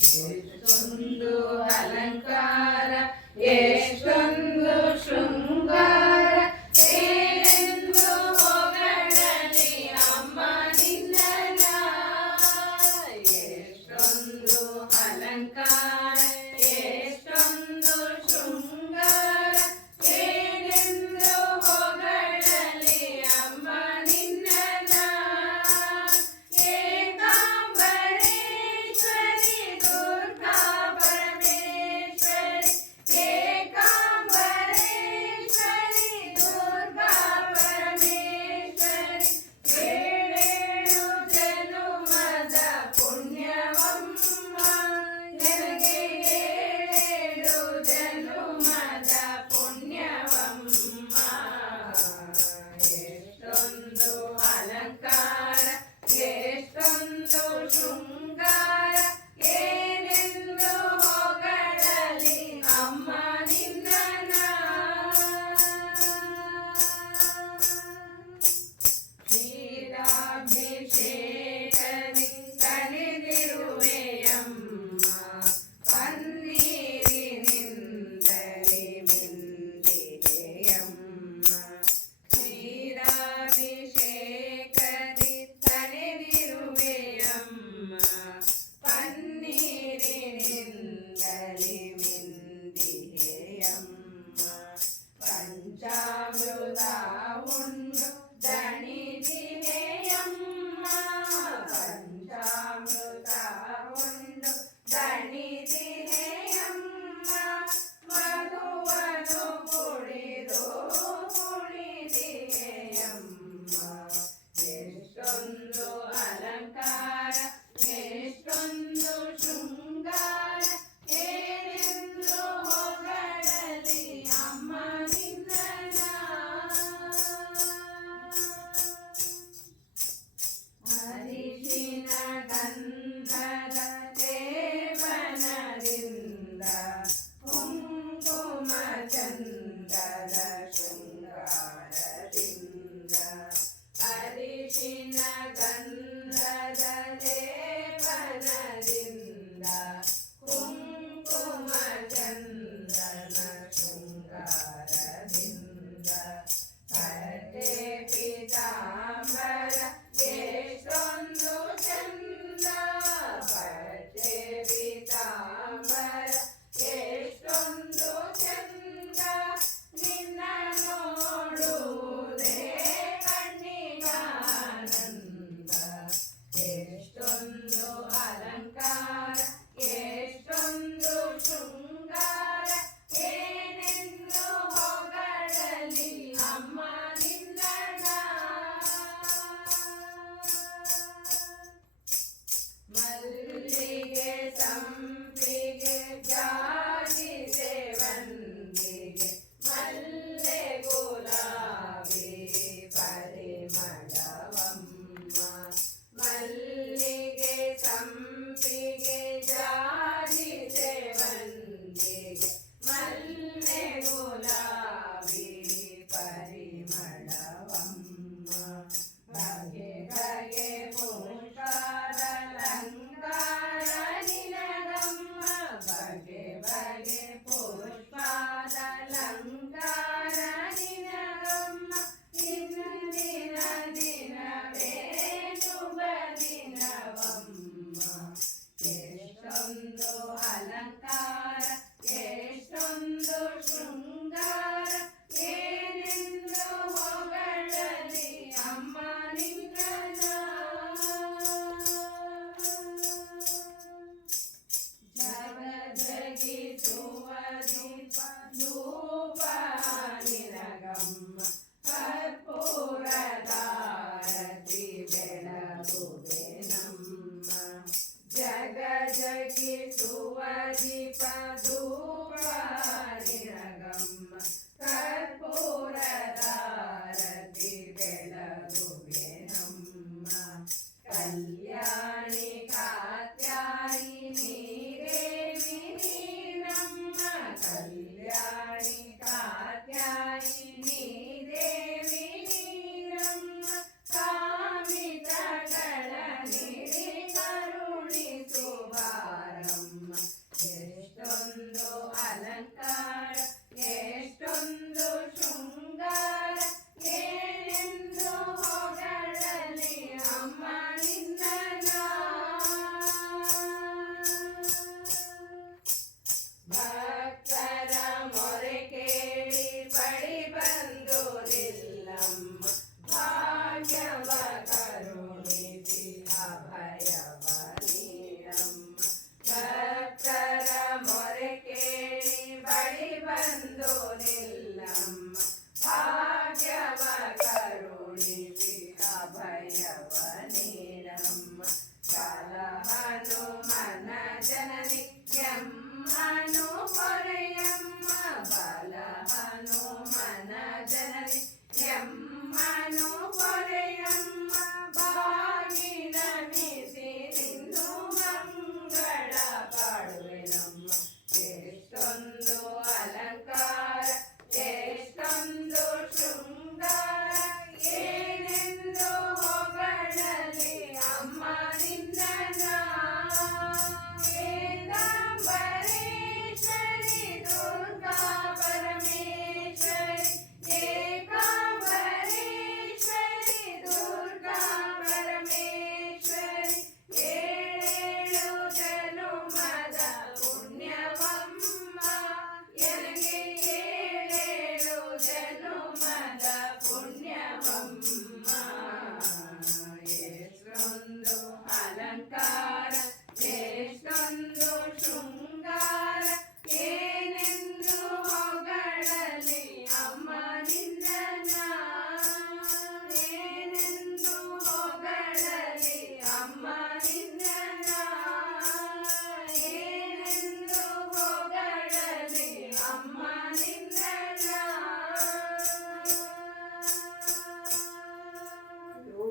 ಎಷ್ಟೊಂದು ಅಲಂಕಾರ ಎಷ್ಟೊಂದು ಶೃಂಗಾರ ಏನೆಂದು ಹೊಗಳಲಿ ಅಮ್ಮ ನಿನ್ನನ. ಎಷ್ಟೊಂದು ಅಲಂಕಾರ ಎಷ್ಟೊಂದು ಶೃಂಗಾರ ಏನೆಂದು ಹೊಗಳಲಿ ಅಮ್ಮ ನಿನ್ನನ. ಏಕಾಂಬರೇಶ್ವರಿ ದುರ್ಗಾ ಪರಮೇಶ್ವರಿ ಏಕಾಂಬರೇಶ್ವರಿ ದುರ್ಗಾ ಪರಮೇಶ್ವರಿ ಏಳೇಳು ಜನುಮದ ಪುಣ್ಯವಮ್ಮ ನನಗೆ ಏಳೇಳು ಜನುಮದ ಪುಣ್ಯವಮ್ಮ. ಎಷ್ಟೊಂದು ಅಲಂಕಾರ ಎಷ್ಟೊಂದು ಶೃಂಗಾರ ಏನೆಂದು ಹೊಗಳಲಿ ಅಮ್ಮ ನಿನ್ನನ. ಕ್ಷೀರಾಭಿಷೇಕದಿ ತಣಿದಿರುವೆಯಮ್ಮ ಪನ್ನೀರಿನಿಂದಲೇ ಮಿಂದಿದೆಯಮ್ಮ. ಕ್ಷೀರಾಭಿಷೇಕದಿ ತಣಿದಿರುವೆಯಮ್ಮ ಪನ್ನೀರಿನಿಂದಲೇ ಮಿಂದಿದೆಯಮ್ಮ. ಪಂಚಾಮೃತ ಉಂಡು ದಣಿದಿದೆಯಮ್ಮ ಪಂಚಾಮೃತ ಉಂಡು ದಣಿದಿದೆಯಮ್ಮ. ಮಧುವನ್ನು ಕುಡಿದು ಕುಣಿದಿದೆಯಮ್ಮ. ಎಷ್ಟೊಂದು ಅಲಂಕಾರ ಎಷ್ಟೊಂದು ಶೃಂಗಾರ ಏನೆಂದು ಹೊಗಳಲಿ ಅಮ್ಮ ನಿನ್ನನ. ಅರಿಶಿನ ಗಂಧದ ಲೇಪನದಿಂದ ಕುಂಕುಮ ಚಂದದ ಶೃಂಗಾರದಿಂದ. ಅರಿಶಿನ ಗಂಧದ ಲೇಪನದಿಂದ ಕುಂಕುಮ ಚಂದನ ಶೃಂಗಾರದಿಂದ. ಪಟ್ಟೆ ಪೀತಾಂಬರ ಎಷ್ಟೊಂದು ಚಂದ ಪಟ್ಟೆ ಪೀತಾಂಬರ ಎಷ್ಟೊಂದು ಚಂದ. ನಿನ್ನ ನೋಡುವುದೇ ಕಣ್ಣಿಗಾನಂದ. ಎಷ್ಟೊಂದು ಅಲಂಕಾರ ಎಷ್ಟೊಂದು ಶೃಂಗಾರ ಏನೆಂದು ಹೊಗಳಲಿ ಅಮ್ಮ ನಿನ್ನನ. ಮಲ್ಲಿಗೆ ಸಂಪಿಗೆ ಜಾಜಿ ಸೇವಂತಿಗೆ ಮಲ್ಲೆ ಗುಲಾಬಿ ಪರಿಮಳವಮ್ಮ. ಮಲ್ಲಿಗೆ ಸಂಪಿಗೆ ಜಾಜಿ ಸೇವಂತಿಗೆ ಮಲ್ಲೆ ಗುಲಾಬಿ ಪರಿಮಳವಮ್ಮ. ಬಗೆ ಬಗೆ ಪುಷ್ಪದ ಅಲಂಕಾರ ನಿನಗಮ್ಮ. ಬಗೆ ಬಗೆ ಪುಷ್ಪದ ಅಲಂಕಾರ ನಿನಗಮ್ಮ. ಇಂದಿನ ದಿನವೇ ಶುಭ ದಿನವಮ್ಮ. ಎಷ್ಟೊಂದು ಅಲಂಕಾರ ಎಷ್ಟೊಂದು ಶೃಂಗಾರ ಏನೆಂದು ಹೊಗಳಲಿ ಅಮ್ಮ ನಿನ್ನನ. ಜಗಜಗಿಸುವ ದೀಪ ಧೂಪ ನಿನಗಮ್ಮ. ಕರ್ಪೂರದಾರತಿ ಬೆಳಗುವೆನಮ್ಮ. ಜಗಜಗಿಸುವ ದೀಪ ಧೂಪ ನಿನಗಮ್ಮ. ಕರ್ಪೂರದಾರತಿ ಬೆಳಗುವೆನಮ್ಮ. ಕಲ್ಯಾಣಿ ಕಾತ್ಯಾಯಿನಿ ದೇವಿ ನೀನಮ್ಮ. ಕಲ್ಯಾಣಿ ಕಾತ್ಯಾಯಿನಿ ದೇವಿ ನೀನಮ್ಮ. ಕಾಮಿತಗಳ ನಿರಿ ಕರುಣಿಸುವ